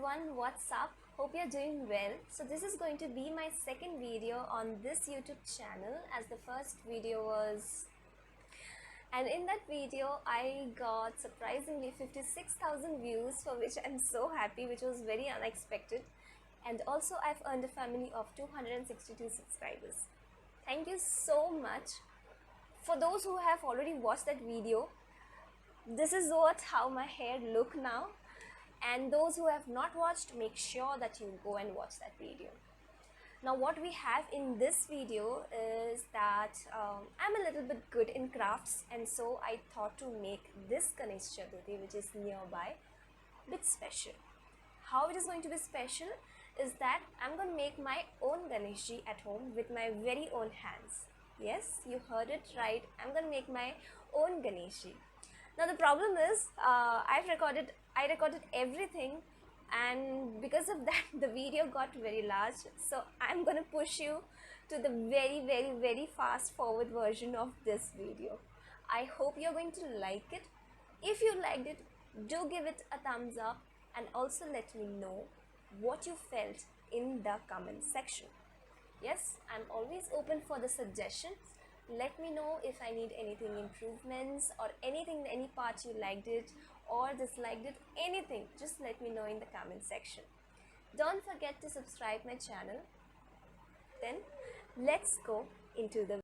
everyone, what's up? Hope you're doing well. So this is going to be my second video on this YouTube channel, as the first video was, and in that video I got surprisingly 56,000 views, for which I'm so happy, which was very unexpected. And also I've earned a family of 262 subscribers. Thank you so much. For those who have already watched that video, this is how my hair look now. And those who have not watched, make sure that you go and watch that video. Now what we have in this video is that I'm a little bit good in crafts, and so I thought to make this Ganesh Chaturthi, which is nearby, a bit special. How it is going to be special is that I'm going to make my own Ganesh Ji at home with my very own hands. Yes, you heard it right, I'm going to make my own Ganesh Ji. Now the problem is I recorded everything, and because of that the video got very large, so I'm gonna push you to the very fast forward version of this video. I hope you're going to like it. If you liked it, do give it a thumbs up, and also let me know what you felt in the comment section. Yes, I'm always open for the suggestions. Let me know if I need anything improvements or anything, any part you liked it or disliked it, anything, just let me know in the comment section. Don't forget to subscribe my channel. Then let's go into the